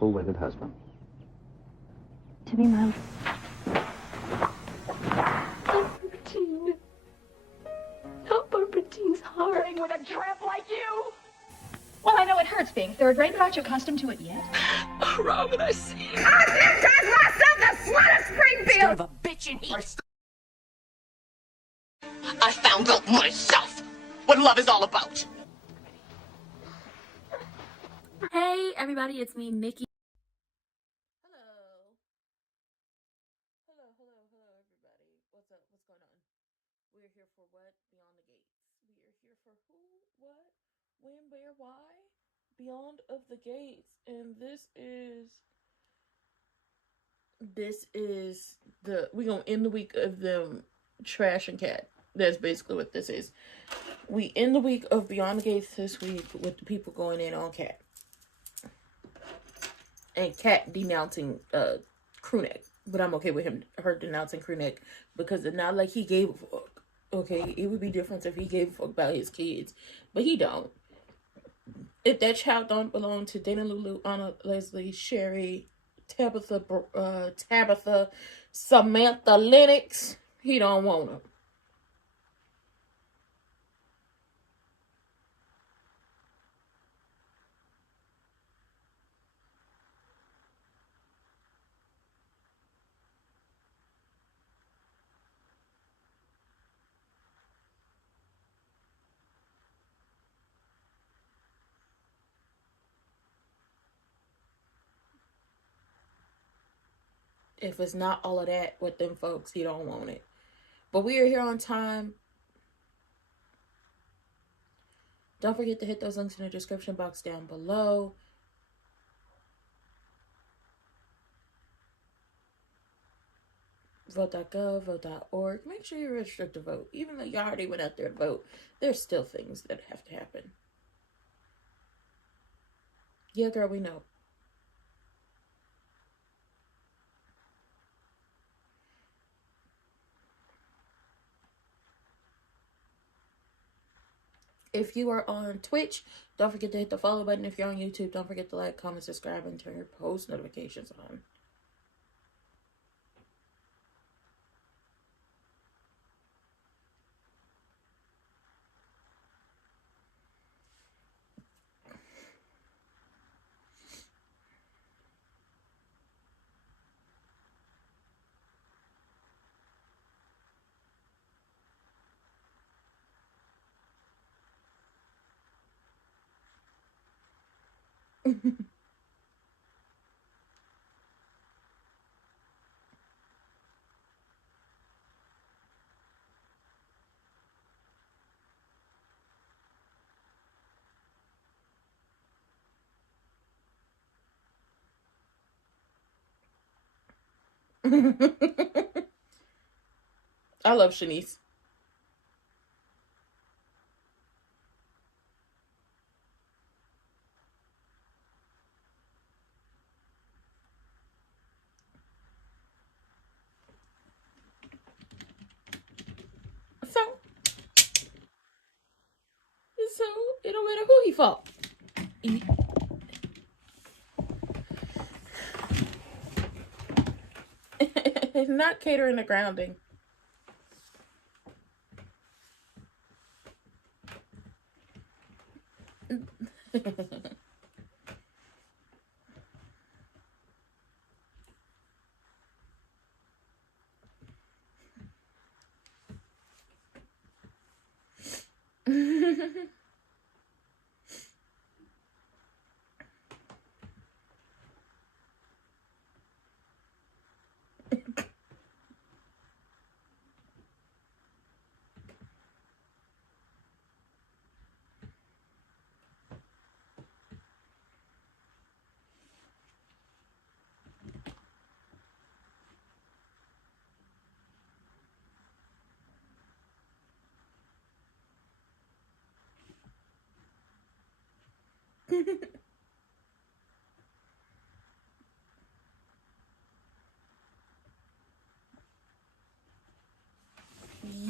supple-witted husband. To be my... Barbara-Jean. Not Barbara-Jean's heart. With a tramp like you? Well, I know it hurts being third rate, but aren't you accustomed to it yet? Oh, Robin, I see you. I baptized myself the slut of Springfield! Son of a bitch in here. I found out myself what love is all about. Hey everybody, it's me, Nikki. Hello, everybody. What's up? What's going on? We're here for what? Beyond the Gates. We are here for who, what, when, where, why? Beyond of the Gates. And this is we gonna end the week of them trashing Cat. That's basically what this is. We end the week of Beyond the Gates this week with the people going in on Cat. And Cat denouncing Crewneck. But I'm okay with her denouncing Crewneck because it's not like he gave a fuck. Okay, it would be different if he gave a fuck about his kids. But he don't. If that child don't belong to Dana Lulu, Anna, Leslie, Sherry, Tabitha, Samantha Lennox, he don't want her. If it's not all of that with them folks, he don't want it. But we are here on time. Don't forget to hit those links in the description box down below. Vote.gov, vote.org. Make sure you're registered to vote. Even though you already went out there to vote, there's still things that have to happen. Yeah, girl, we know. If you are on Twitch, don't forget to hit the follow button. If you're on YouTube, don't forget to like, comment, subscribe, and turn your post notifications on. I love Shanice. So it don't matter who he fought. It's not catering to grounding.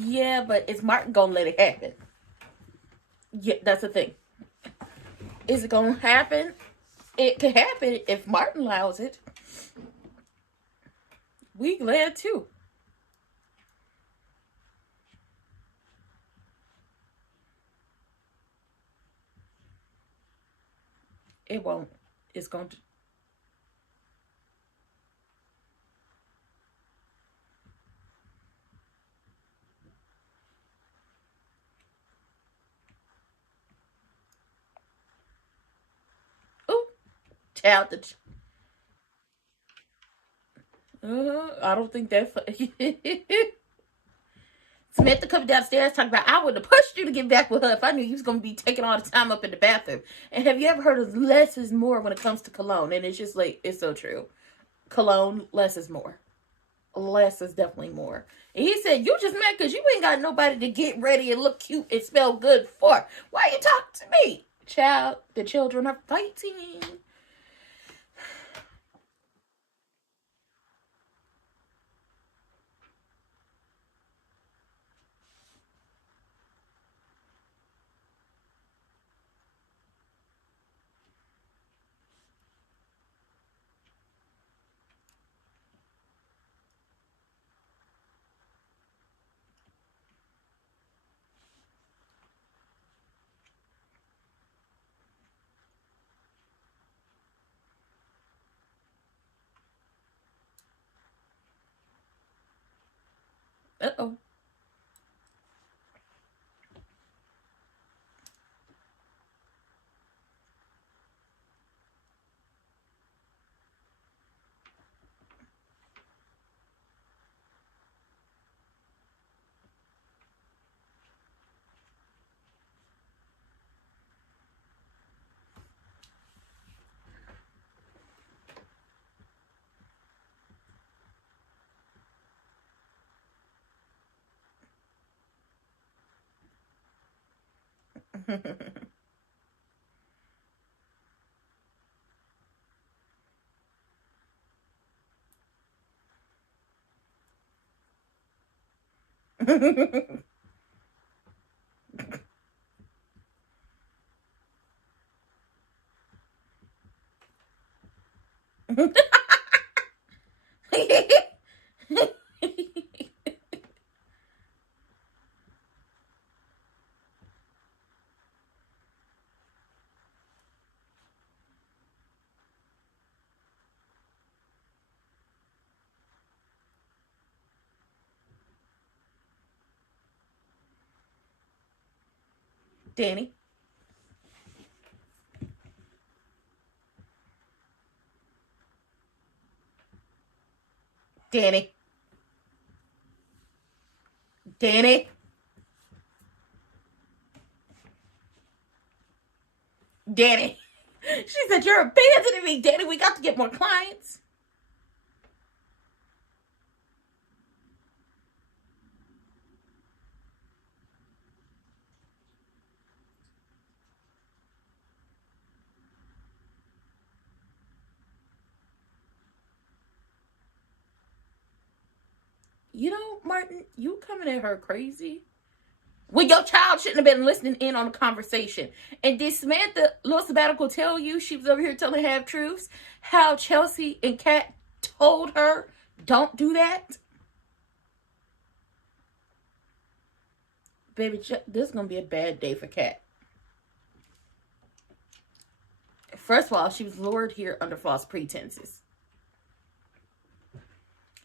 Yeah, but is Martin gonna let it happen? Yeah, that's the thing. Is it gonna happen? It could happen if Martin allows it. We glad too. It won't. It's going to. Oh, child. I don't think that. Samantha coming downstairs talking about, I would have pushed you to get back with her if I knew you was going to be taking all the time up in the bathroom. And have you ever heard of less is more when it comes to cologne? And it's just like, it's so true. Cologne, less is more. Less is definitely more. And he said, you just mad because you ain't got nobody to get ready and look cute and smell good for. Why you talking to me? Child, the children are fighting. Uh-oh. Danny. Danny. Danny. Danny. She said, you're abandoning me, Danny. We got to get more clients. You know, Martin, you coming at her crazy. When your child shouldn't have been listening in on the conversation. And did Samantha, little sabbatical, tell you she was over here telling half truths? How Chelsea and Kat told her, don't do that? Baby, this is going to be a bad day for Kat. First of all, she was lured here under false pretenses.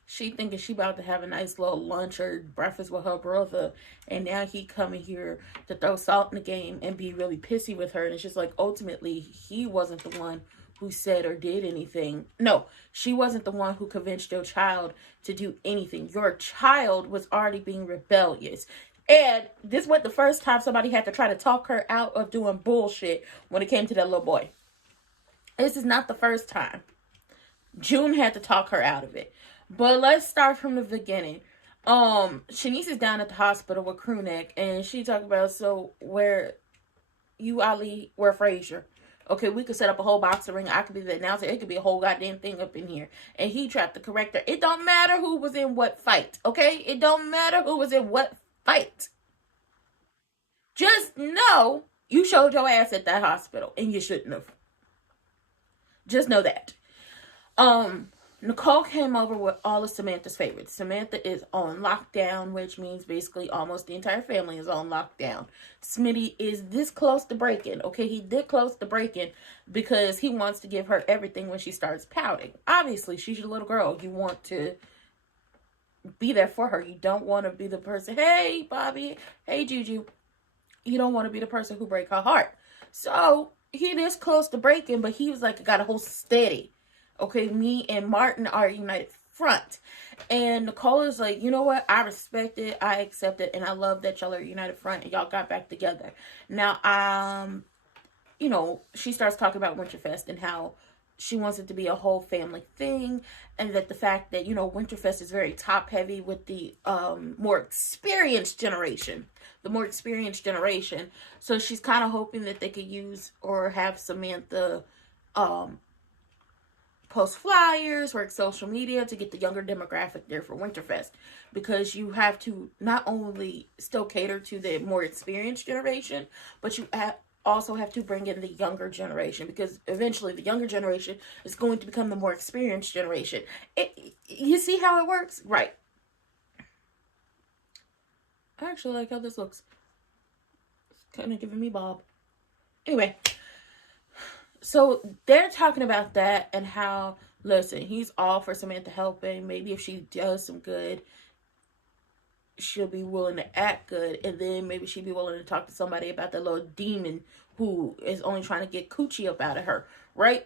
She thinking she about to have a nice little lunch or breakfast with her brother, and now he coming here to throw salt in the game and be really pissy with her. And it's just like, ultimately, he wasn't the one who said or did anything. No, she wasn't the one who convinced your child to do anything. Your child was already being rebellious. And this wasn't the first time somebody had to try to talk her out of doing bullshit when it came to that little boy. This is not the first time. June had to talk her out of it. But let's start from the beginning. Shanice is down at the hospital with crew neck, and she talked about, so where you, Ali, where Frazier? Okay, we could set up a whole boxing ring. I could be the announcer. It could be a whole goddamn thing up in here. And he tried to correct her. It don't matter who was in what fight, okay? It don't matter who was in what fight. Just know you showed your ass at that hospital, and you shouldn't have. Just know that. Nicole came over with all of Samantha's favorites. Samantha is on lockdown, which means basically almost the entire family is on lockdown. Smitty is this close to breaking. Okay, he did close to breaking because he wants to give her everything when she starts pouting. Obviously, she's your little girl. You want to be there for her. You don't want to be the person, hey, Bobby, hey, Juju. You don't want to be the person who break her heart. So, he this close to breaking, but he was like, I got to hold steady. Okay, me and Martin are a united front. And Nicole is like, you know what? I respect it. I accept it. And I love that y'all are a united front and y'all got back together. Now, you know, she starts talking about Winterfest and how she wants it to be a whole family thing. And that the fact that, you know, Winterfest is very top heavy with the more experienced generation. The more experienced generation. So she's kind of hoping that they could use or have Samantha post flyers, work social media to get the younger demographic there for Winterfest, because you have to not only still cater to the more experienced generation, but you also have to bring in the younger generation, because eventually the younger generation is going to become the more experienced generation. You see how it works? Right. I actually like how this looks. It's kind of giving me Bob. Anyway. So they're talking about that and how, listen, he's all for Samantha helping. Maybe if she does some good, she'll be willing to act good. And then maybe she'd be willing to talk to somebody about that little demon who is only trying to get coochie up out of her, right?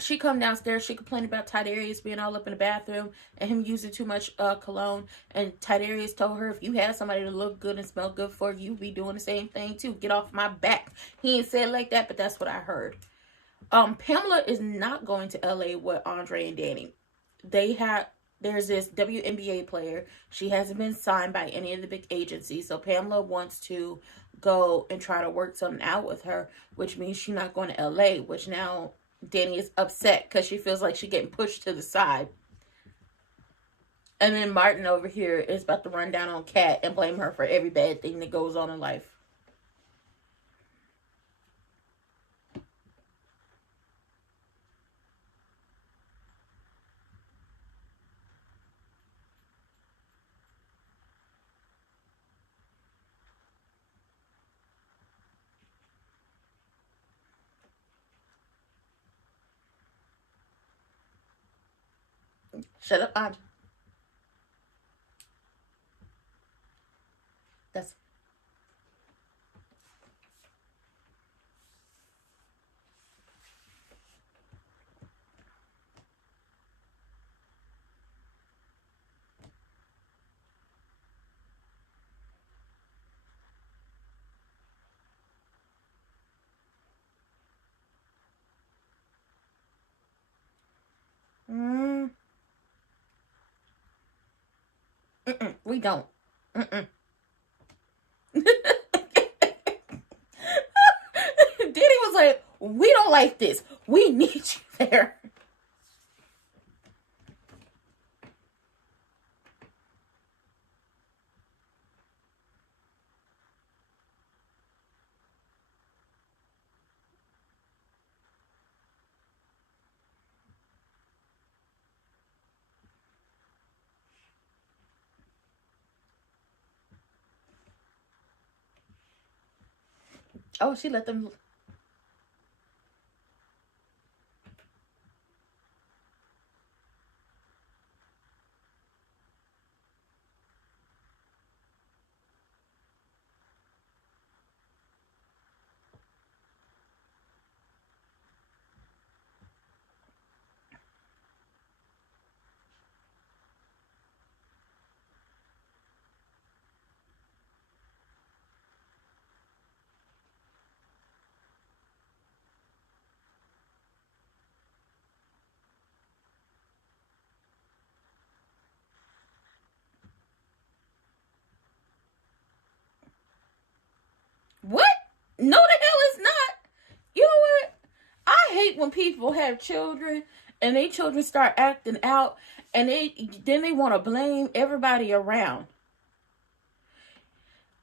She come downstairs, she complained about Tidarius being all up in the bathroom and him using too much cologne. And Tidarius told her, if you had somebody to look good and smell good for you, be doing the same thing too. Get off my back. He ain't said it like that, but that's what I heard. Pamela is not going to LA with Andre and Danny. There's this WNBA player. She hasn't been signed by any of the big agencies. So Pamela wants to go and try to work something out with her, which means she's not going to LA, which now Danny is upset because she feels like she's getting pushed to the side. And then Martin over here is about to run down on Kat and blame her for every bad thing that goes on in life. Shut up, Aunt. That's... we don't. Danny was like, we don't like this. We need you there. Oh, she let them... What? No, the hell it's not. You know what? I hate when people have children and they children start acting out and then they want to blame everybody around.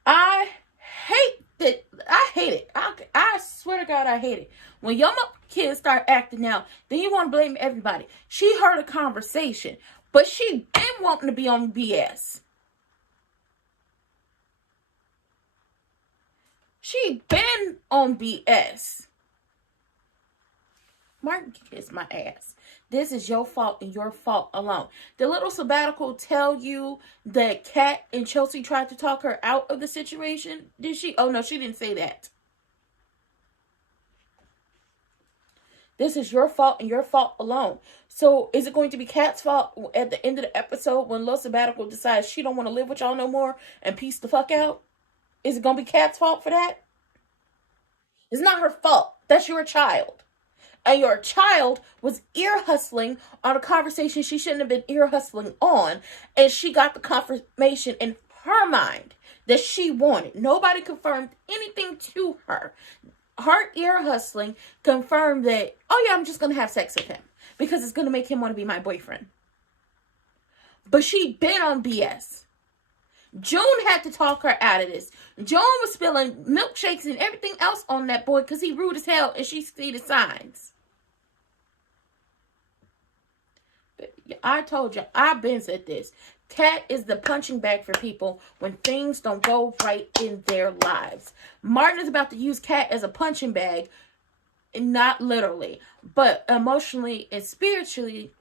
I hate that. I hate it. I swear to God, I hate it. When your mom... kids start acting out, then you want to blame everybody. She heard a conversation, but she been wanting to be on BS. She been on BS. Martin, kiss my ass. This is your fault and your fault alone. Did little sabbatical tell you that Kat and Chelsea tried to talk her out of the situation? Did she? Oh, no, she didn't say that. This is your fault and your fault alone. So is it going to be Kat's fault at the end of the episode when little sabbatical decides she don't want to live with y'all no more and peace the fuck out? Is it going to be Kat's fault for that? It's not her fault. That's your child. And your child was ear hustling on a conversation she shouldn't have been ear hustling on. And she got the confirmation in her mind that she wanted. Nobody confirmed anything to her. Her ear hustling confirmed that, oh yeah, I'm just going to have sex with him because it's going to make him want to be my boyfriend. But she been on BS. June had to talk her out of this. June was spilling milkshakes and everything else on that boy because he rude as hell and she see the signs. I told you, I've been said this. Kat is the punching bag for people when things don't go right in their lives. Martin is about to use Kat as a punching bag, not literally, but emotionally and spiritually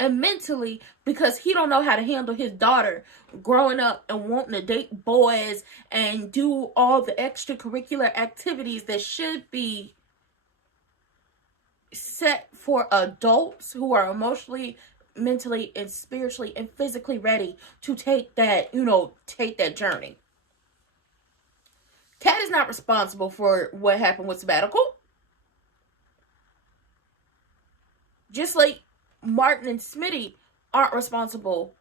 and mentally, because he don't know how to handle his daughter growing up and wanting to date boys and do all the extracurricular activities that should be set for adults who are emotionally, mentally, and spiritually and physically ready to take that, take that journey. Kat is not responsible for what happened with sabbatical. Just like Martin and Smitty aren't responsible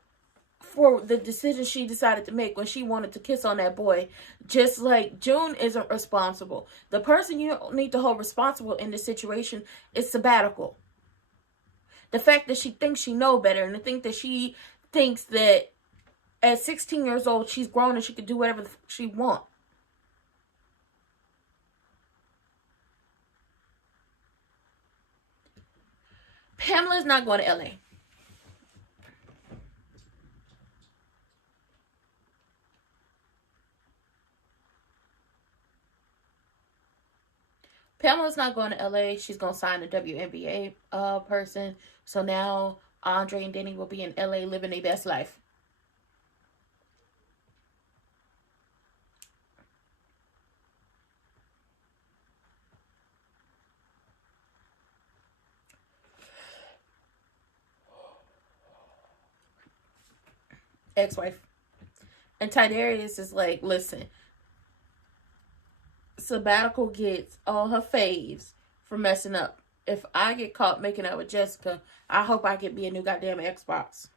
for the decision she decided to make when she wanted to kiss on that boy. Just like June isn't responsible. The person you need to hold responsible in this situation is sabbatical. The fact that she thinks she knows better, and the thing that she thinks that at 16 years old she's grown and she can do whatever she wants. Pamela's not going to LA. Pamela's not going to LA. She's going to sign a WNBA person. So now Andre and Denny will be in LA living their best life. Ex-wife. And Tidarius is like, listen, sabbatical gets all her faves for messing up. If I get caught making out with Jessica, I hope I can be a new goddamn Xbox.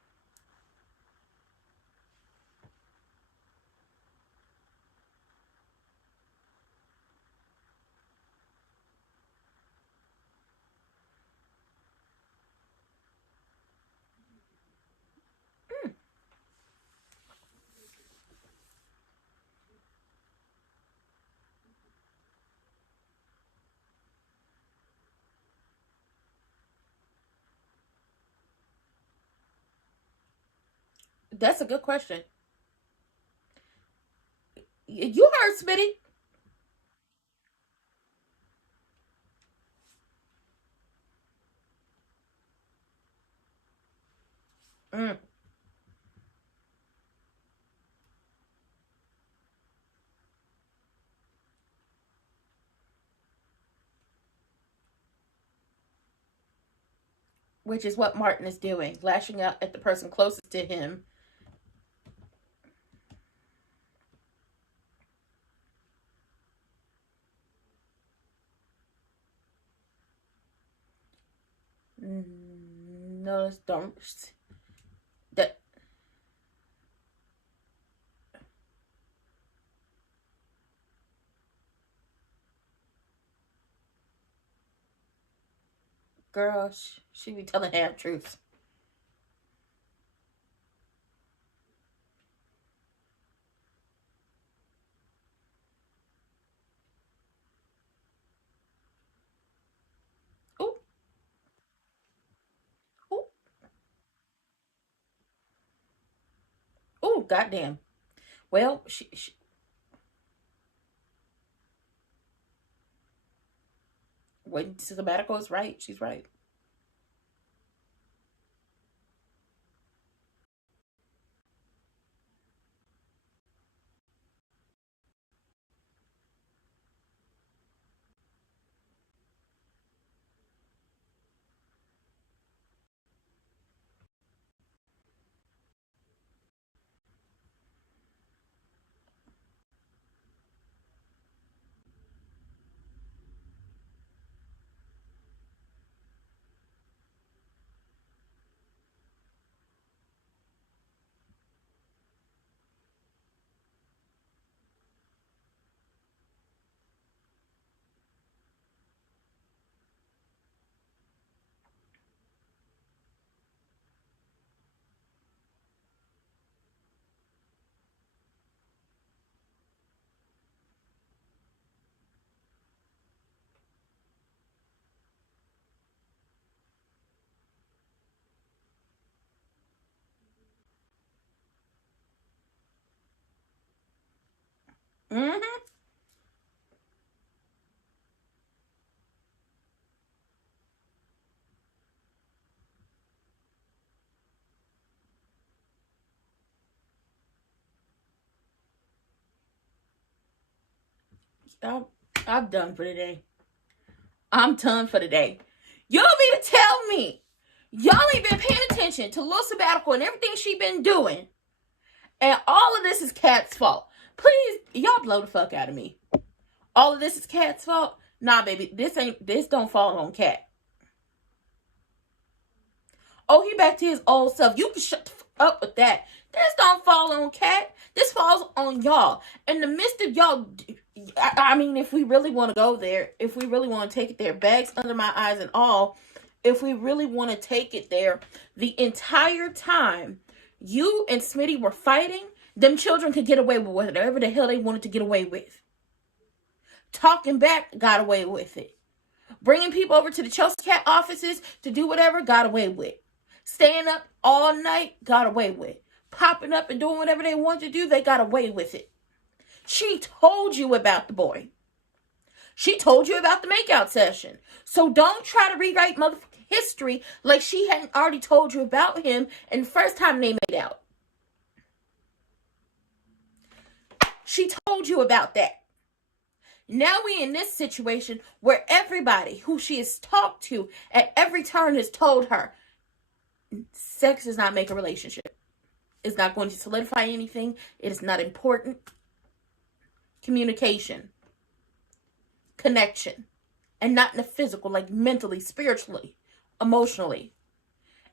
That's a good question. You heard Smitty. Mm. Which is what Martin is doing. Lashing out at the person closest to him. No, don't. That. Girl, she be telling half truths. Whew, goddamn. Well, when sabbatical is right, she's right. Mm-hmm. I'm done for today. I'm done for today. You don't mean to tell me y'all ain't been paying attention to Lil Sabbatical and everything she been doing, and all of this is Kat's fault. Please, y'all blow the fuck out of me. All of this is Kat's fault? Nah, baby, this don't fall on Kat. Oh, he back to his old self. You can shut the fuck up with that. This don't fall on Kat. This falls on y'all. In the midst of y'all, I mean, if we really want to go there, if we really want to take it there, bags under my eyes and all, if we really want to take it there, the entire time you and Smitty were fighting, them children could get away with whatever the hell they wanted to get away with. Talking back, got away with it. Bringing people over to the Chelsea Cat offices to do whatever, got away with. Staying up all night, got away with. Popping up and doing whatever they wanted to do, they got away with it. She told you about the boy. She told you about the makeout session. So don't try to rewrite motherfucking history like she hadn't already told you about him and the first time they made out. She told you about that. Now we in this situation where everybody who she has talked to at every turn has told her, sex does not make a relationship. It's not going to solidify anything. It is not important. Communication. Connection. And not in the physical, like mentally, spiritually, emotionally.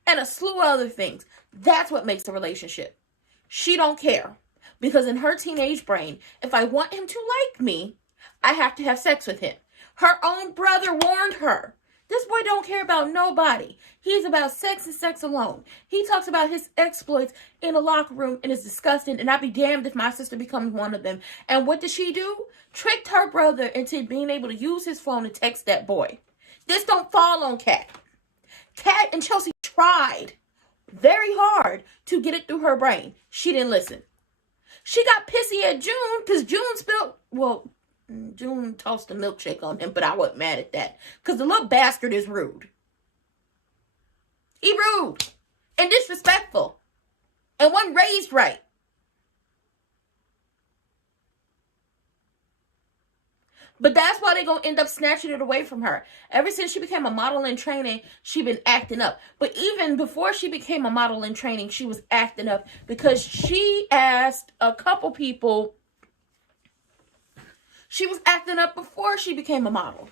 And a slew of other things. That's what makes a relationship. She don't care. Because in her teenage brain, if I want him to like me, I have to have sex with him. Her own brother warned her. This boy don't care about nobody. He's about sex and sex alone. He talks about his exploits in a locker room and is disgusting, and I'd be damned if my sister becomes one of them. And what did she do? Tricked her brother into being able to use his phone to text that boy. This don't fall on Kat. Kat and Chelsea tried very hard to get it through her brain. She didn't listen. She got pissy at June because June tossed a milkshake on him, but I wasn't mad at that. Because the little bastard is rude. He rude. And disrespectful. And wasn't raised right. But that's why they're going to end up snatching it away from her. Ever since she became a model in training, she been acting up. But even before she became a model in training, she was acting up. Because she asked a couple people. She was acting up before she became a model.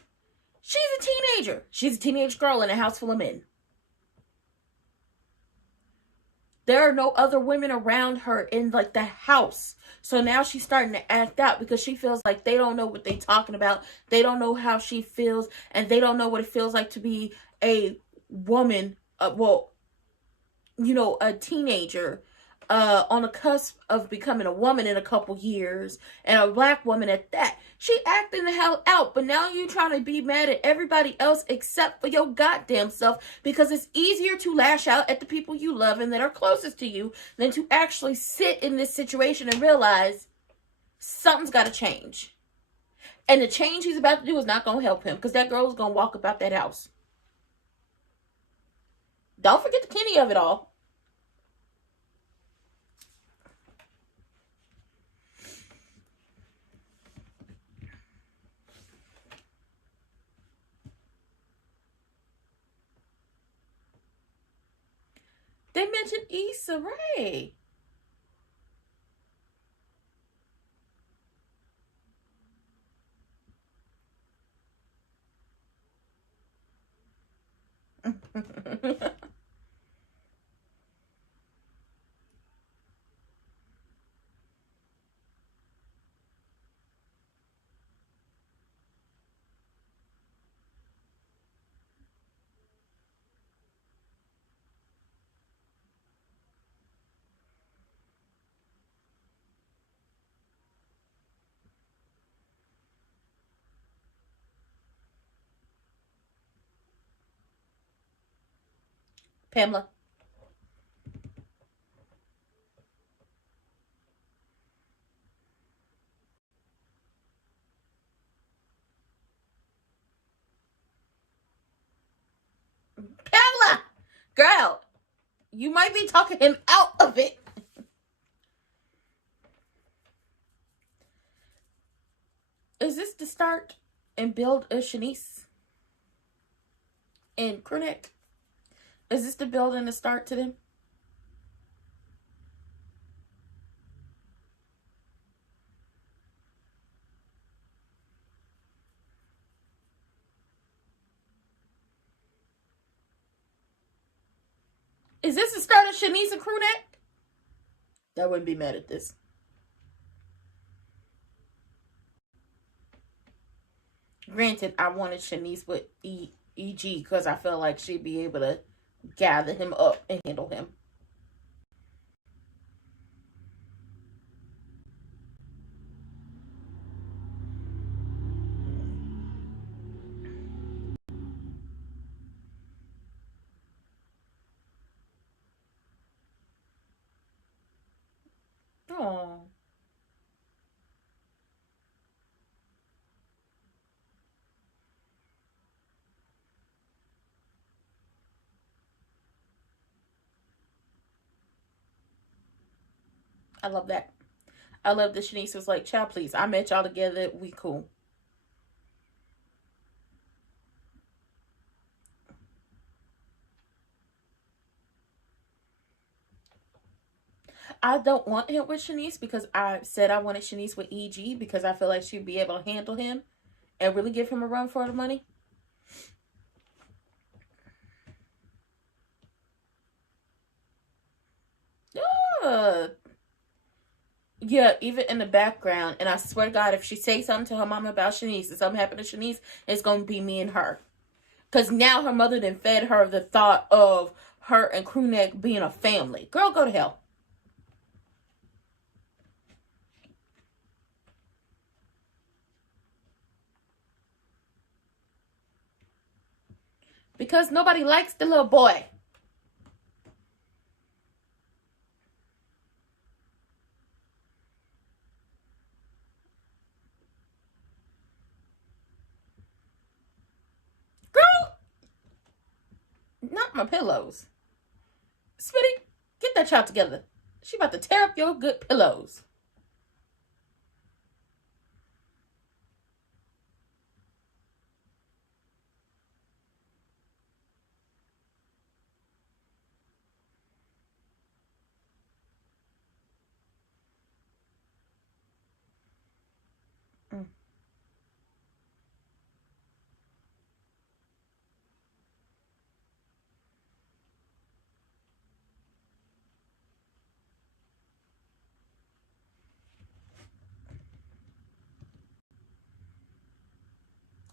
She's a teenager. She's a teenage girl in a house full of men. There are no other women around her in like the house. So now she's starting to act out because she feels like they don't know what they're talking about. They don't know how she feels. And they don't know what it feels like to be a woman. A teenager on the cusp of becoming a woman in a couple years, and a black woman at that. She acting the hell out, but now you trying to be mad at everybody else except for your goddamn self, because it's easier to lash out at the people you love and that are closest to you than to actually sit in this situation and realize something's got to change. And the change he's about to do is not going to help him, because that girl is going to walk about that house. Don't forget the Kenny of it all. They mentioned Issa Rae. Pamela. Pamela! Girl, you might be talking him out of it. Is this the start and build of Shanice and Crewneck? Is this the build and the start to them? Is this the start of Shanice and Crewneck? I wouldn't be mad at this. Granted, I wanted Shanice with EG because I felt like she'd be able to gather him up and handle him. Oh. I love that. I love that Shanice was like, child, please, I met y'all together. We cool. I don't want him with Shanice because I said I wanted Shanice with EG because I feel like she'd be able to handle him and really give him a run for the money. Yeah, even in the background. And I swear to God, if she says something to her mama about Shanice, if something happened to Shanice, it's going to be me and her. Because now her mother then fed her the thought of her and Crewneck being a family. Girl, go to hell. Because nobody likes the little boy. Girl, not my pillows. Smitty, get that child together. She about to tear up your good pillows.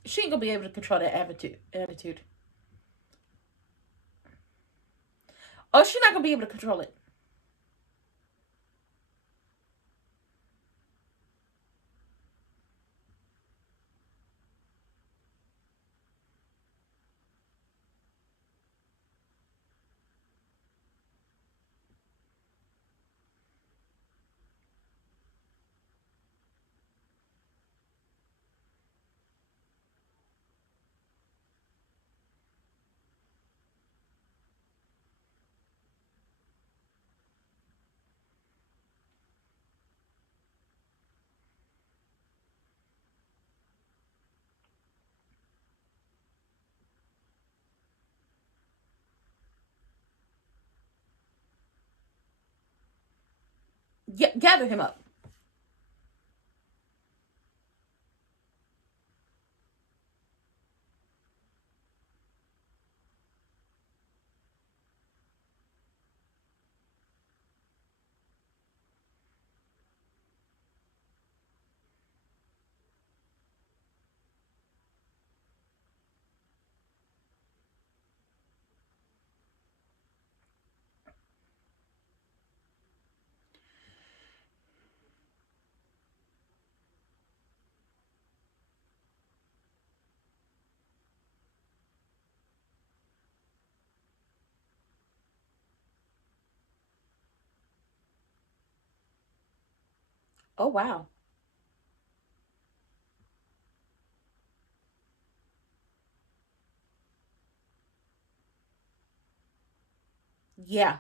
She ain't gonna be able to control that attitude. Oh, she's not gonna be able to control it. gather him up. Oh, wow. Yeah.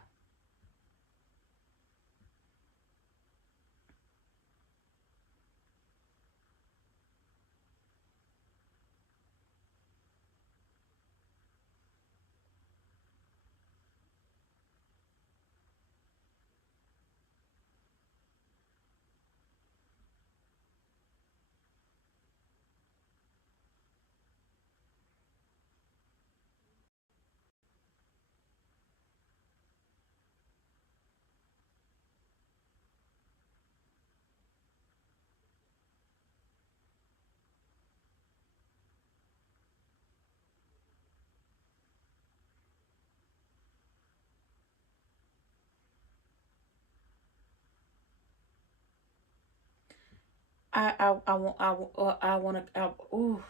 I want to, ooh,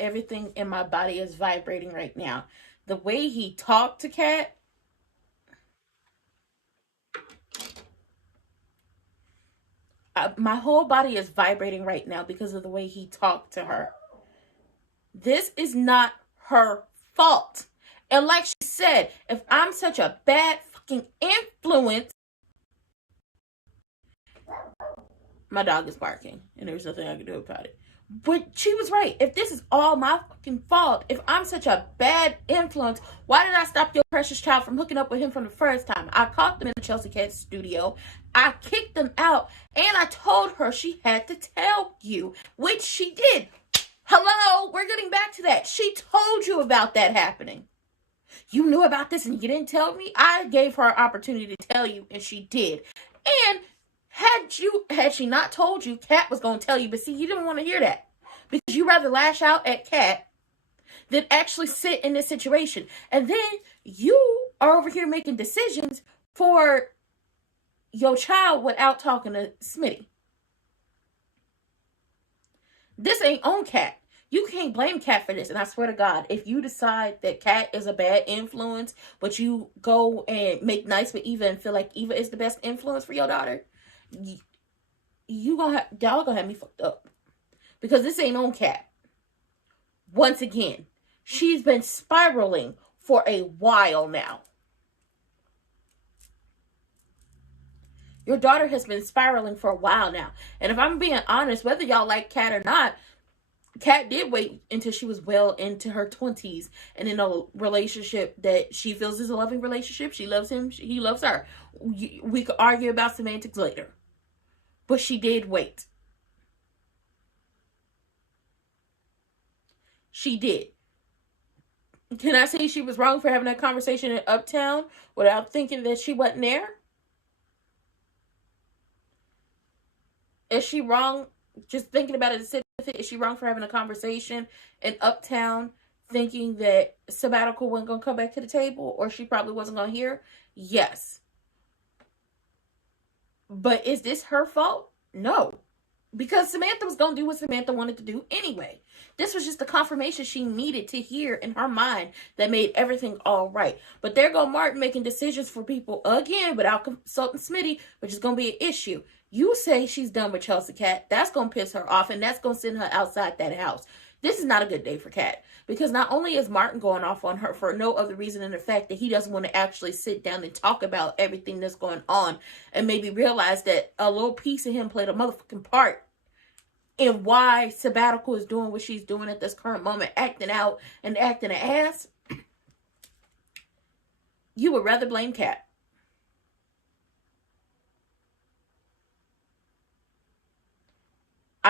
everything in my body is vibrating right now. The way he talked to Kat, my whole body is vibrating right now because of the way he talked to her. This is not her fault. And like she said, if I'm such a bad fucking influence, my dog is barking and there's nothing I can do about it. But she was right. If this is all my fucking fault, if I'm such a bad influence, why did I stop your precious child from hooking up with him from the first time? I caught them in the Chelsea Cat studio. I kicked them out. And I told her she had to tell you, which she did. Hello, we're getting back to that. She told you about that happening. You knew about this and you didn't tell me? I gave her an opportunity to tell you and she did. And had she not told you, Kat was going to tell you. But see, you didn't want to hear that. Because you rather lash out at Kat than actually sit in this situation. And then you are over here making decisions for your child without talking to Smitty. This ain't on Kat. You can't blame Kat for this. And I swear to God, if you decide that Kat is a bad influence, but you go and make nice with Eva and feel like Eva is the best influence for your daughter, y'all gonna have me fucked up. Because this ain't on Kat. Once again, she's been spiraling for a while now. Your daughter has been spiraling for a while now. And if I'm being honest, whether y'all like Kat or not, Kat did wait until she was well into her 20s and in a relationship that she feels is a loving relationship. She loves him. He loves her. We could argue about semantics later. But she did wait. She did. Can I say she was wrong for having that conversation in Uptown without thinking that she wasn't there? Is she wrong? Just thinking about it, is she wrong for having a conversation in Uptown thinking that sabbatical wasn't going to come back to the table or she probably wasn't going to hear? Yes. But is this her fault? No. Because Samantha was going to do what Samantha wanted to do anyway. This was just the confirmation she needed to hear in her mind that made everything all right. But there go Martin making decisions for people again without consulting Smitty, which is going to be an issue. You say she's done with Chelsea Cat. That's going to piss her off and that's going to send her outside that house. This is not a good day for Kat. Because not only is Martin going off on her for no other reason than the fact that he doesn't want to actually sit down and talk about everything that's going on and maybe realize that a little piece of him played a motherfucking part in why sabbatical is doing what she's doing at this current moment, acting out and acting an ass. You would rather blame Kat.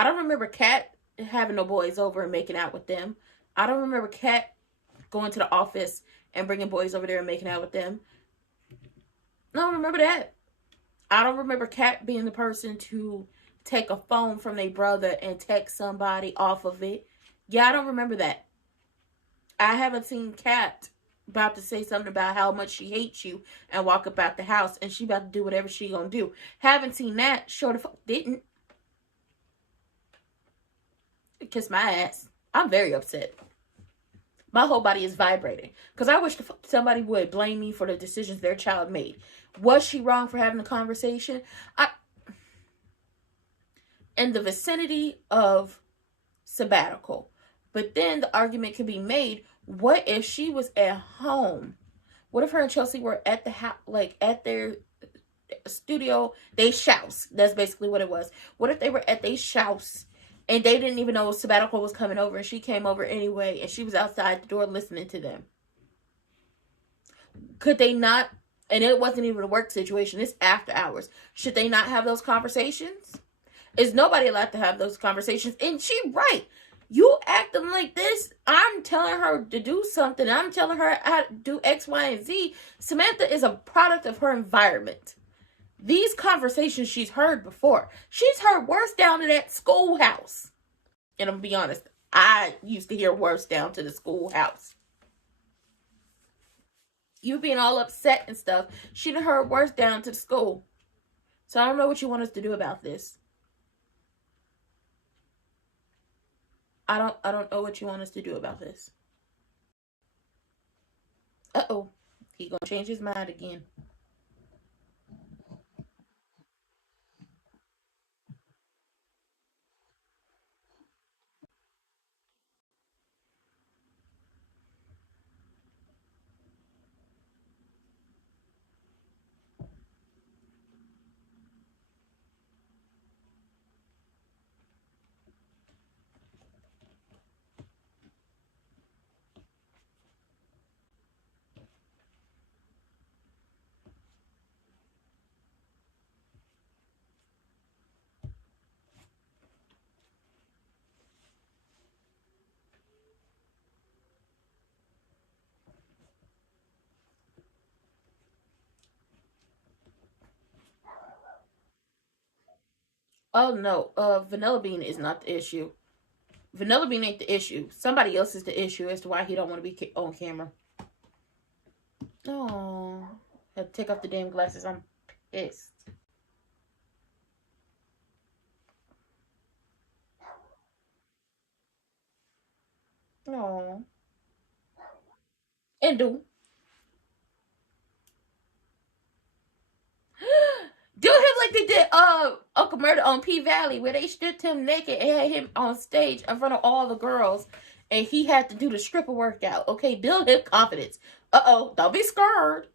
I don't remember Kat having no boys over and making out with them. I don't remember Kat going to the office and bringing boys over there and making out with them. I don't remember that. I don't remember Kat being the person to take a phone from their brother and text somebody off of it. Yeah, I don't remember that. I haven't seen Kat about to say something about how much she hates you and walk about the house and she about to do whatever she gonna do. Haven't seen that. Sure the fuck didn't. Kiss my ass. I'm very upset. My whole body is vibrating. Because I wish somebody would blame me for the decisions their child made. Was she wrong for having a conversation? In the vicinity of sabbatical. But then the argument can be made, what if she was at home? What if her and Chelsea were at the house, like at their studio, they house. That's basically what it was. What if they were at their house and they didn't even know sabbatical was coming over and she came over anyway and she was outside the door listening to them? Could they not, and it wasn't even a work situation, it's after hours. Should they not have those conversations? Is nobody allowed to have those conversations? And she right. You acting like this, I'm telling her to do something. I'm telling her how to do X, Y, and Z. Samantha is a product of her environment. These conversations she's heard before. She's heard worse down to that schoolhouse. And I'm going to be honest, I used to hear worse down to the schoolhouse. You being all upset and stuff, she'd have heard worse down to the school. So I don't know what you want us to do about this. I don't know what you want us to do about this. Uh-oh. He gonna change his mind again. Oh no, Vanilla Bean is not the issue. Vanilla Bean ain't the issue. Somebody else is the issue as to why he don't want to be on camera. Oh, had to take off the damn glasses. I'm pissed. Oh, and do him like they did Uncle Murder on P Valley, where they stripped him naked and had him on stage in front of all the girls, and he had to do the stripper workout. Okay, build his confidence. Uh-oh, don't be scared.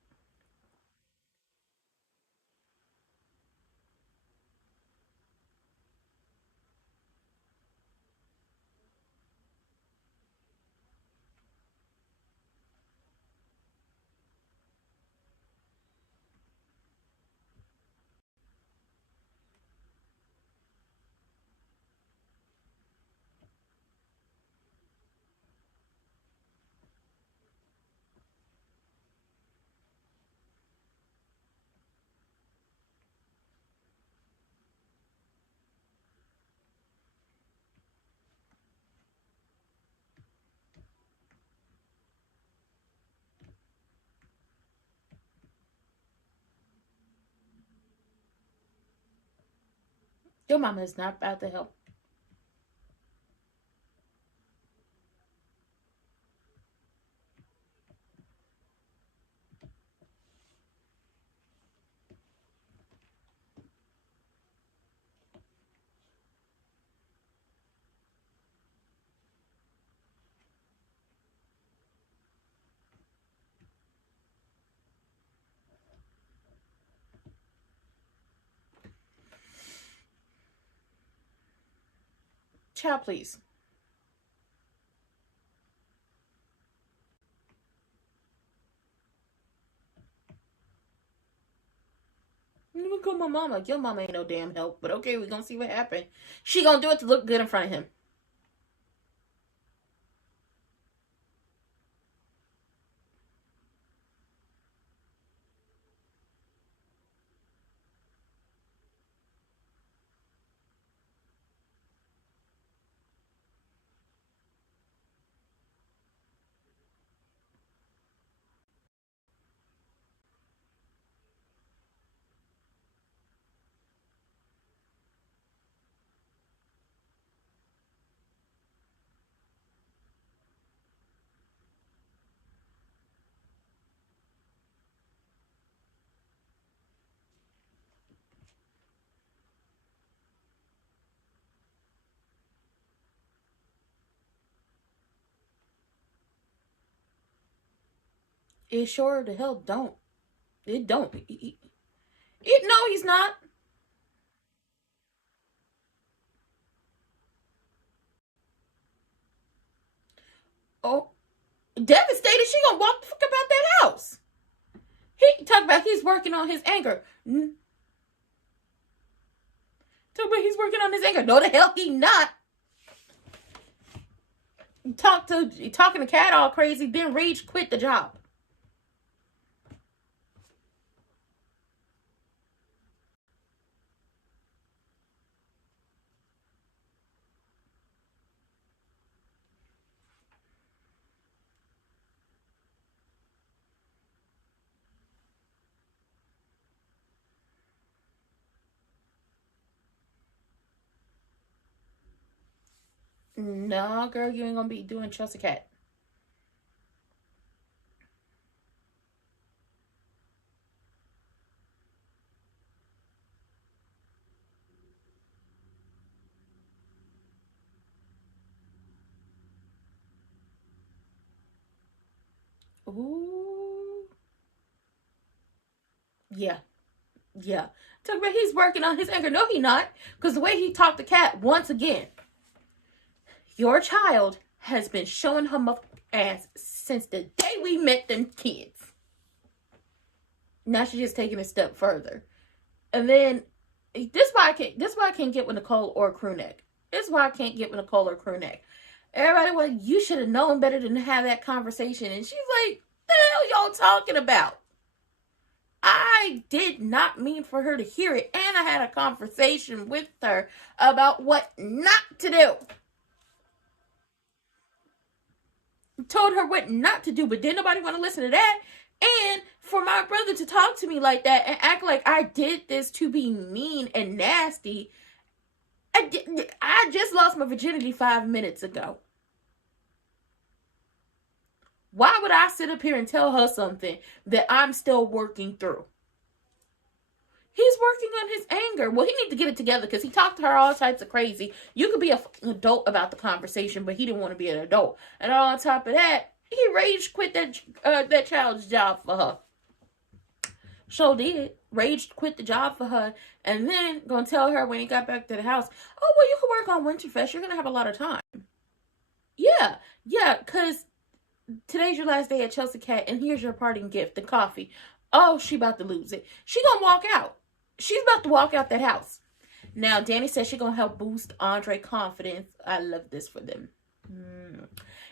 Your mama is not about to help. Child, please. call my mama. Your mama ain't no damn help. But okay, we gonna see what happens. She gonna do it to look good in front of him. It sure the hell don't. It don't. No, he's not. Oh, devastated. She gonna walk the fuck about that house. He talk about he's working on his anger. Talk about he's working on his anger. No, the hell he not. Talking to Cat all crazy. Then rage quit the job. No, girl, you ain't gonna be doing Chelsea Cat. Ooh. Yeah. Yeah. Talk about he's working on his anger. No, he not. Because the way he talked to Cat, once again, your child has been showing her mother ass since the day we met them kids. Now she's just taking a step further. And then this why I can't get with Nicole or Crewneck. This is why I can't get with Nicole or Crewneck. Everybody, well, you should have known better than to have that conversation. And she's like, the hell y'all talking about? I did not mean for her to hear it. And I had a conversation with her about what not to do. Told her what not to do, but didn't nobody want to listen to that. And for my brother to talk to me like that and act like I did this to be mean and nasty. I just lost my virginity 5 minutes ago. Why would I sit up here and tell her something that I'm still working through? He's working on his anger. Well, he needs to get it together because he talked to her all types of crazy. You could be an adult about the conversation, but he didn't want to be an adult. And on top of that, he rage quit that child's job for her. Sure did. Rage quit the job for her. And then gonna tell her when he got back to the house, oh, well, you can work on Winterfest. You're going to have a lot of time. Yeah, because today's your last day at Chelsea Cat, and here's your parting gift, the coffee. Oh, she about to lose it. She gonna walk out. She's about to walk out that house. Now, Danny says she gonna help boost Andre confidence. I love this for them.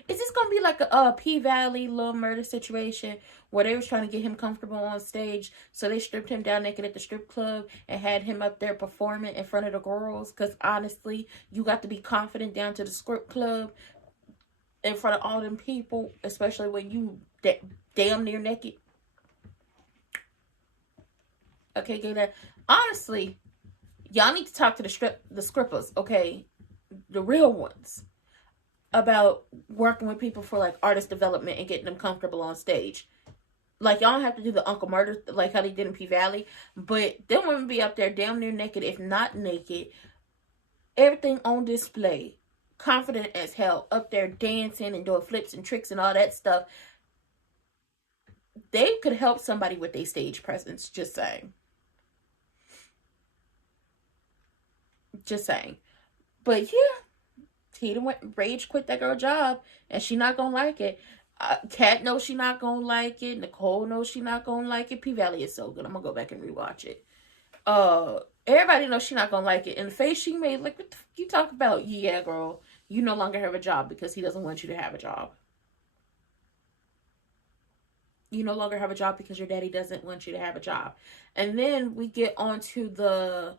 Is this gonna be like a P-Valley little murder situation where they was trying to get him comfortable on stage, so they stripped him down naked at the strip club and had him up there performing in front of the girls? Because honestly, you got to be confident down to the strip club in front of all them people, especially when you damn near naked. Okay, get that. Honestly, y'all need to talk to the scrippers, okay? The real ones. About working with people for like artist development and getting them comfortable on stage. Like, y'all don't have to do the Uncle Murder like how they did in P-Valley. But them women be up there damn near naked, if not naked. Everything on display. Confident as hell. Up there dancing and doing flips and tricks and all that stuff. They could help somebody with their stage presence. Just saying. Just saying. But yeah, he went rage quit that girl job, and she not gonna like it. Kat knows she not gonna like it. Nicole knows she not gonna like it. P-Valley is so good. I'm gonna go back and rewatch it. Everybody knows she's not gonna like it. And the face she made, like, what the fuck you talk about? Yeah, girl, you no longer have a job because he doesn't want you to have a job. You no longer have a job because your daddy doesn't want you to have a job. And then we get on to the...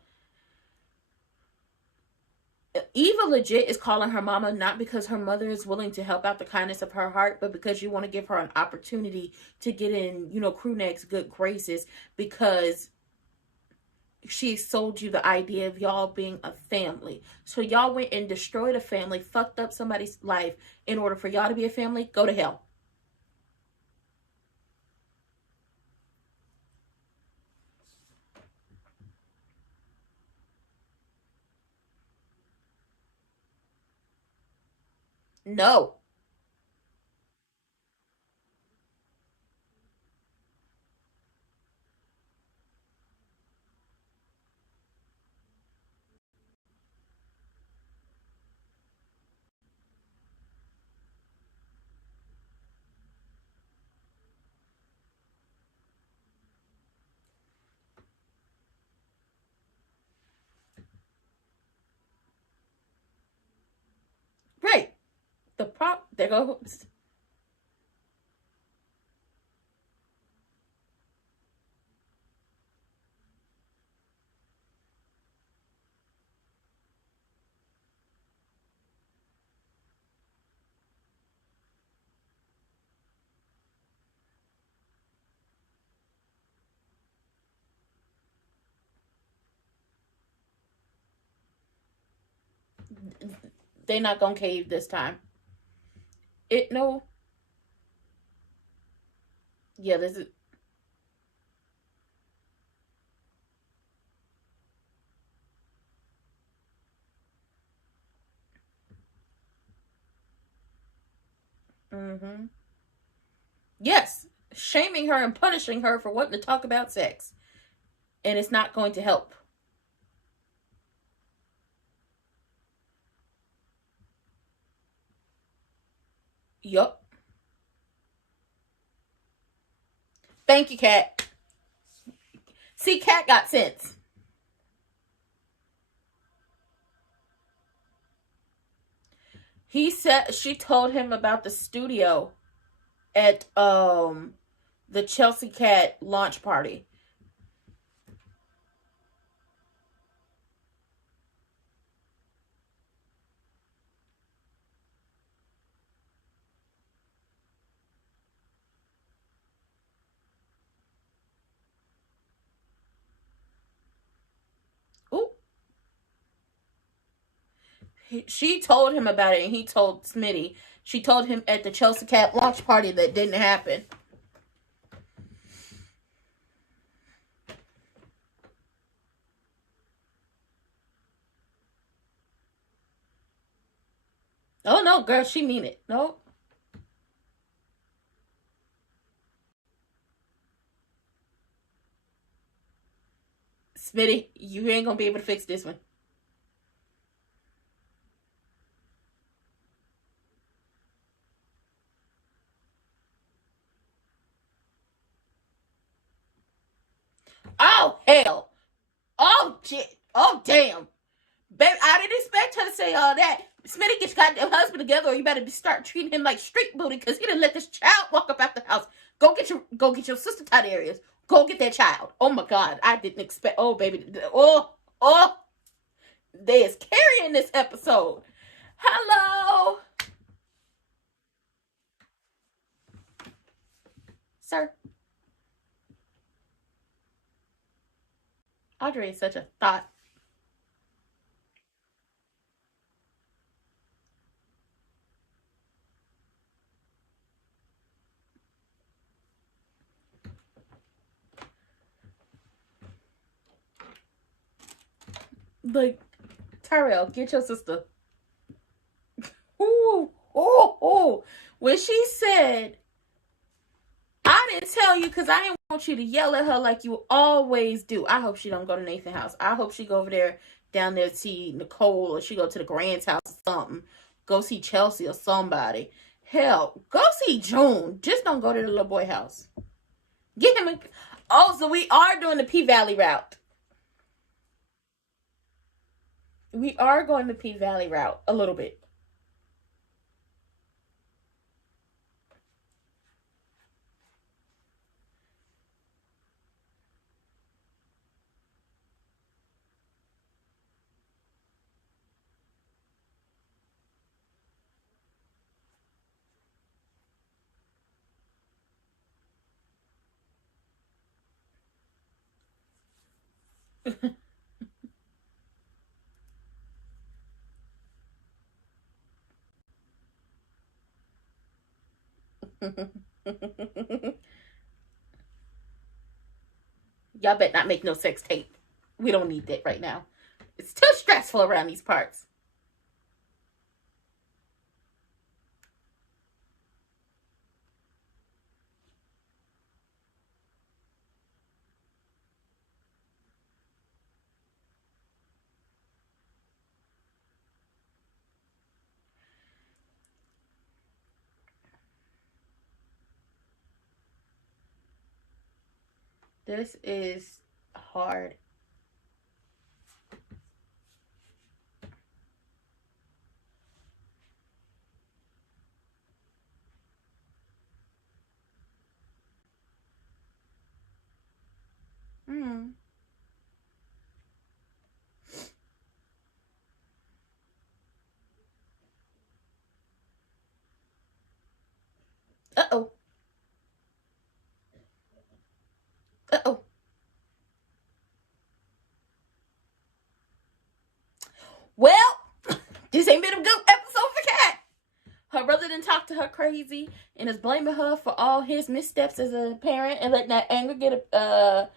Eva legit is calling her mama not because her mother is willing to help out the kindness of her heart, but because you want to give her an opportunity to get in, crew neck's good graces, because she sold you the idea of y'all being a family. So y'all went and destroyed a family, fucked up somebody's life in order for y'all to be a family. Go to hell. No. Right. There goes. They not gonna cave this time. No. Yeah, this is... Mm-hmm. Yes. Shaming her and punishing her for wanting to talk about sex. And it's not going to help. Yup. Thank you, Kat. See, Kat got sense. He said she told him about the studio at the Chelsea Cat launch party. Ooh. She told him about it, and he told Smitty. She told him at the Chelsea Cat launch party that didn't happen. Oh, no, girl, she mean it. No. Smitty, you ain't gonna be able to fix this one. Oh, hell. Oh, shit. Oh, damn. Baby, I didn't expect her to say all that. Smitty, get your goddamn husband together, or you better start treating him like street booty, because he didn't let this child walk up out the house. Go get your sister tight areas. Go get that child. Oh my God, I didn't expect. Oh baby, oh, they is carrying this episode. Hello, sir. Audrey is such a thought. Like, Tyrell, get your sister. Ooh, oh. When she said, I didn't tell you because I didn't want you to yell at her like you always do. I hope she don't go to Nathan's house. I hope she go over there, down there to see Nicole, or she go to the Grant's house or something. Go see Chelsea or somebody. Hell, go see June. Just don't go to the little boy house. Get him a... Oh, so we are doing the P-Valley route. We are going the P Valley route a little bit. Y'all better not make no sex tape. We don't need that right now. It's too stressful around these parts. This is hard. Uh-oh. Uh-oh. Well, this ain't been a good episode for Kat. Her brother didn't talk to her crazy and is blaming her for all his missteps as a parent and letting that anger get a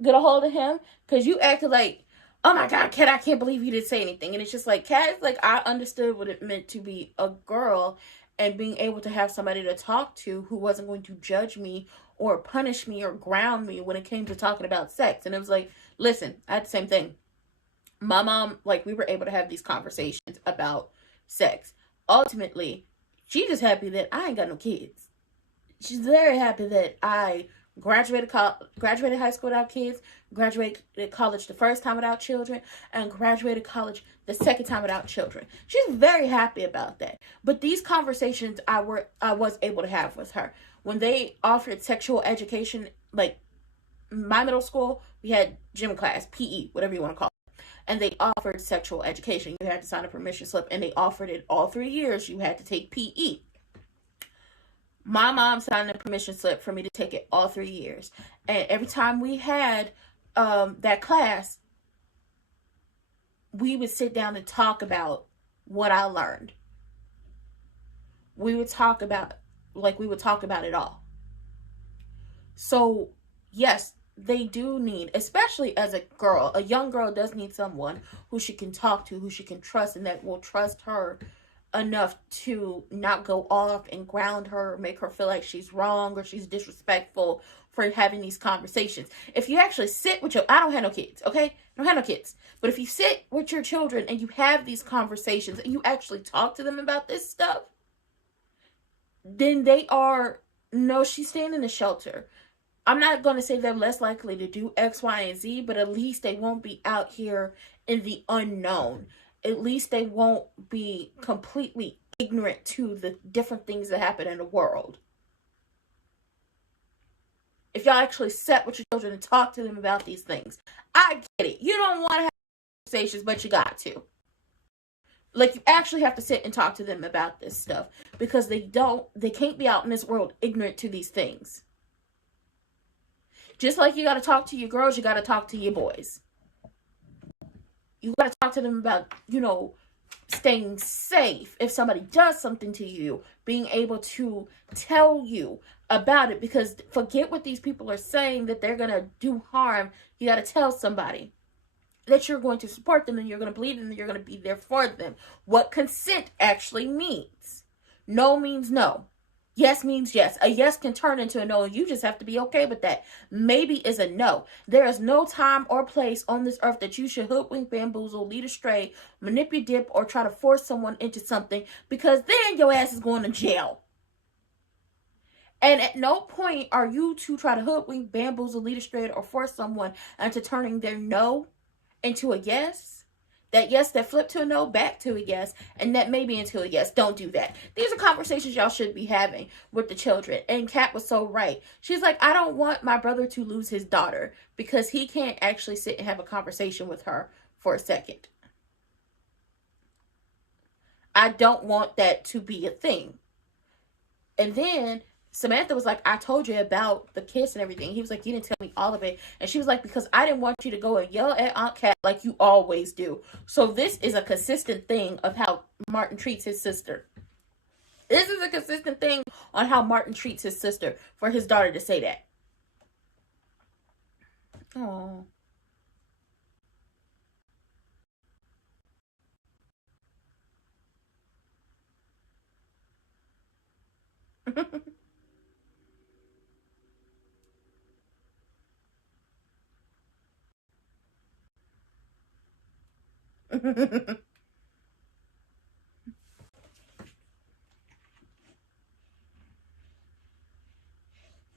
hold of him. Because you acted like, oh my God, Kat, I can't believe you didn't say anything. And it's just like, Kat, like, I understood what it meant to be a girl and being able to have somebody to talk to who wasn't going to judge me or punish me or ground me when it came to talking about sex. And it was like, listen, I had the same thing. My mom, like, we were able to have these conversations about sex. Ultimately, she's just happy that I ain't got no kids. She's very happy that I graduated high school without kids, graduated college the first time without children, and graduated college the second time without children. She's very happy about that. But these conversations I was able to have with her. When they offered sexual education, like my middle school, we had gym class, PE, whatever you want to call it. And they offered sexual education. You had to sign a permission slip, and they offered it all 3 years. You had to take PE. My mom signed a permission slip for me to take it all 3 years. And every time we had that class, we would sit down and talk about what I learned. We would talk about it all. So, yes, they do need, especially as a girl, a young girl does need someone who she can talk to, who she can trust, and that will trust her enough to not go off and ground her or make her feel like she's wrong or she's disrespectful for having these conversations. If you actually sit with I don't have no kids, okay? I don't have no kids. But if you sit with your children and you have these conversations and you actually talk to them about this stuff, then they are, no, she's staying in the shelter. I'm not going to say they're less likely to do X, Y, and Z, but at least they won't be out here in the unknown. At least they won't be completely ignorant to the different things that happen in the world. If y'all actually sat with your children and talk to them about these things, I get it. You don't want to have conversations, but you got to. Like, you actually have to sit and talk to them about this stuff because they can't be out in this world ignorant to these things. Just like you got to talk to your girls, you got to talk to your boys. You got to talk to them about, staying safe. If somebody does something to you, being able to tell you about it. Because forget what these people are saying, that they're going to do harm. You got to tell somebody that you're going to support them and you're going to believe them and you're going to be there for them. What consent actually means. No means no. Yes means yes. A yes can turn into a no, and you just have to be okay with that. Maybe is a no. There is no time or place on this earth that you should hoodwink, bamboozle, lead astray, manipulate, or try to force someone into something, because then your ass is going to jail. And at no point are you to try to hoodwink, bamboozle, lead astray, or force someone into turning their no into a yes. That yes, that flip to a no, back to a yes, and that maybe into a yes. Don't do that. These are conversations y'all should be having with the children. And Kat was so right. She's like, I don't want my brother to lose his daughter because he can't actually sit and have a conversation with her for a second. I don't want that to be a thing. And then Samantha was like, I told you about the kiss and everything. He was like, you didn't tell me all of it. And she was like, because I didn't want you to go and yell at Aunt Kat like you always do. So this is a consistent thing of how Martin treats his sister. This is a consistent thing on how Martin treats his sister for his daughter to say that. Oh.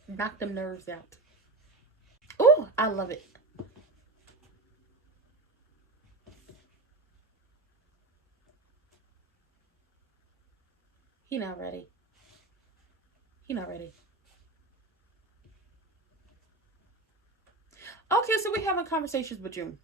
Knock them nerves out. Oh, I love it. He not ready. He not ready. Okay, so we having conversations with June.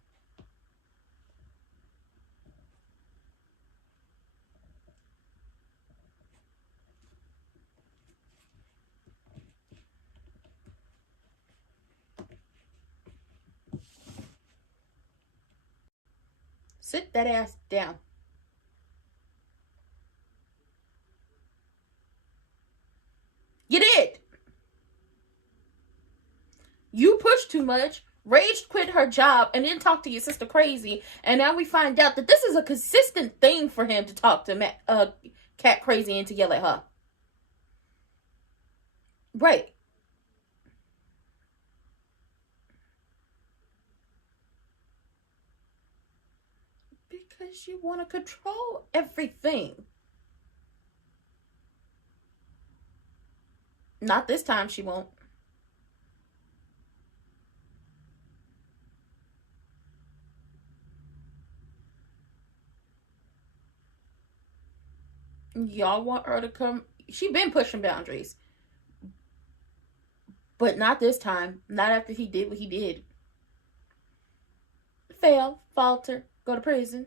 Sit that ass down. You did. You pushed too much. Rage quit her job and then talked to your sister crazy. And now we find out that this is a consistent thing for him to talk to Kat crazy and to yell at her. Right. Because you want to control everything. Not this time, she won't. Y'all want her to come. She been pushing boundaries. But not this time. Not after he did what he did. Fail, falter, go to prison.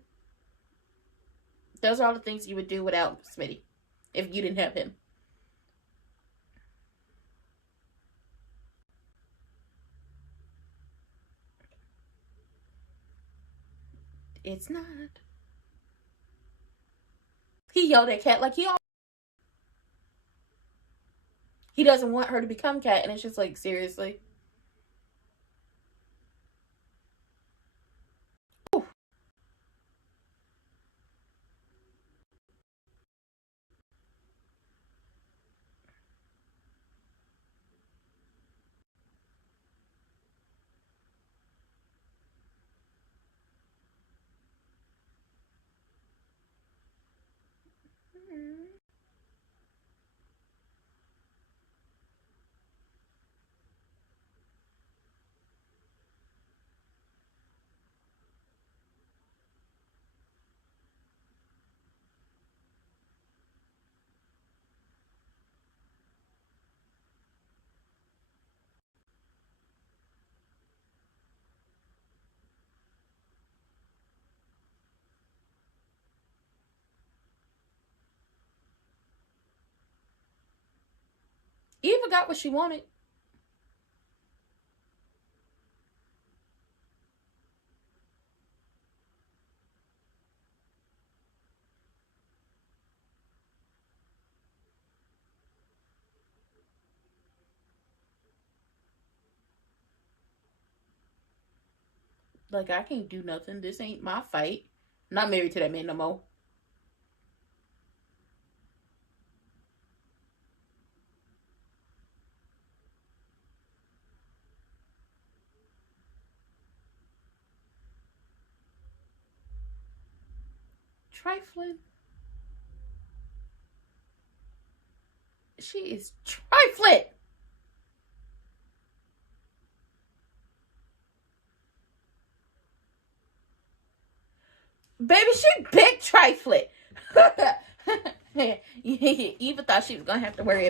Those are all the things you would do without Smitty. If you didn't have him. It's not. He yelled at Kat like he doesn't want her to become Kat, and it's just like, seriously. Ooh. Eva got what she wanted. Like, I can't do nothing. This ain't my fight. I'm not married to that man no more. Trifling. She is trifling. Baby, she big trifling. Eva thought she was gonna have to worry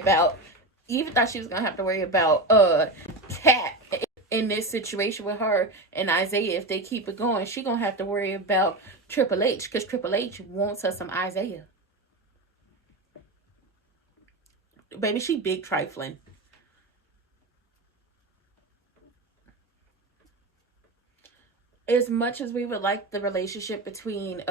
about Kat in this situation with her and Isaiah. If they keep it going, she gonna have to worry about Triple H, because Triple H wants her some Isaiah. Baby, she big trifling. As much as we would like the relationship between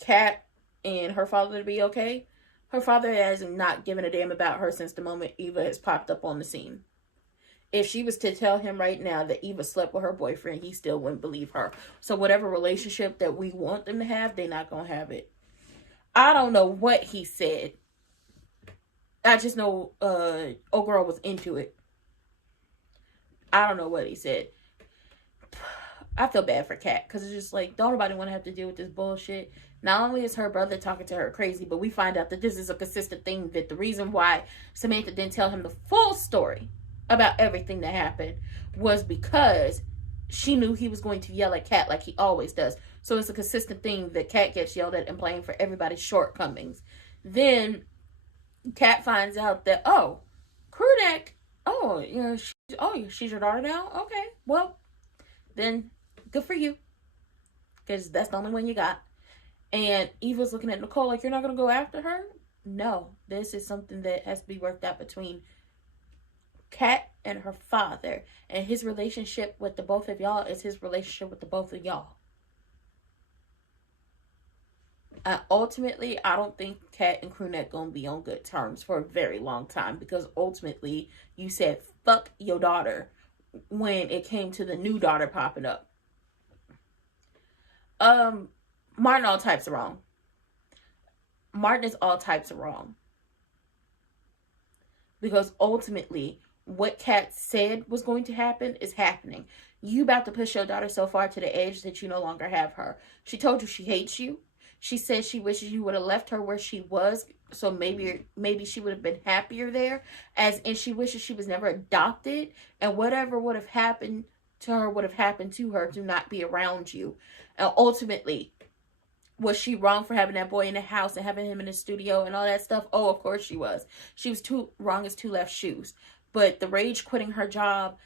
Kat and her father to be okay, her father has not given a damn about her since the moment Eva has popped up on the scene. If she was to tell him right now that Eva slept with her boyfriend, he still wouldn't believe her. So whatever relationship that we want them to have, they're not going to have it. I don't know what he said. I just know old girl was into it. I don't know what he said. I feel bad for Kat, because it's just like, don't nobody want to have to deal with this bullshit. Not only is her brother talking to her crazy, but we find out that this is a consistent thing, that the reason why Samantha didn't tell him the full story about everything that happened was because she knew he was going to yell at Kat like he always does. So it's a consistent thing that Kat gets yelled at and blamed for everybody's shortcomings. Then Kat finds out that, oh, Crewneck, she's your daughter now? Okay, well, then good for you, because that's the only one you got. And Eva's looking at Nicole like, you're not going to go after her? No, this is something that has to be worked out between Kat and her father. And his relationship with the both of y'all is his relationship with the both of y'all. Ultimately, I don't think Kat and Crewneck going to be on good terms for a very long time, because ultimately you said fuck your daughter when it came to the new daughter popping up. Martin all types of wrong. Martin is all types of wrong. Because ultimately, what Kat said was going to happen is happening. You about to push your daughter so far to the edge that you no longer have her. She told you she hates you. She said she wishes you would have left her where she was, so maybe she would have been happier there. And she wishes she was never adopted, and whatever would have happened to her would have happened to her to not be around you. And ultimately, was she wrong for having that boy in the house and having him in the studio and all that stuff? Oh, of course she was. She was too wrong as two left shoes. But the rage quitting her job,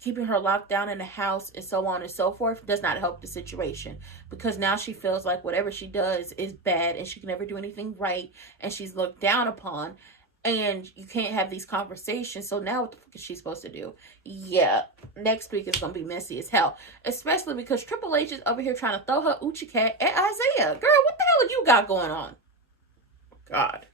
keeping her locked down in the house, and so on and so forth, does not help the situation. Because now she feels like whatever she does is bad and she can never do anything right, and she's looked down upon. And you can't have these conversations. So now what the fuck is she supposed to do? Yeah, next week is going to be messy as hell. Especially because Triple H is over here trying to throw her Uchi cat at Isaiah. Girl, what the hell you got going on? God.